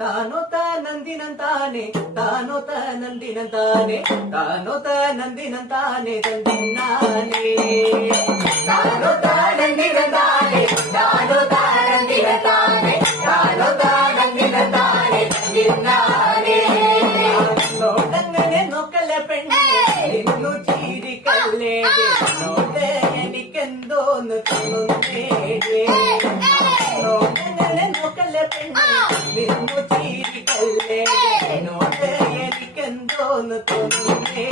താനോ താനന്ദിനന്താനെ താനോ താനന്ദിനന്താനെ താനോ താനന്ദിനന്താനെ തന്തിന്നാനെ താനോ താനന്ദിനന്താനെ താനോ താനന്ദിനന്താനെ താനോ താനന്ദിനന്താനെ തന്തിന്നാനെ നോട്ടങ്ങനെ നോക്കല്ല പെണ്ണെ നിന്നു ചീരിക്കല്ലേ നോട്ട് എനിക്കെന്തോന്ന് തോന്നുന്നേ നോട്ടങ്ങനെ നോക്കല്ല പെണ്ണെ നിന്നു ചീരിക്കല്ലേ നോട്ട് എനിക്കെന്തോന്ന് തോന്നുന്നേ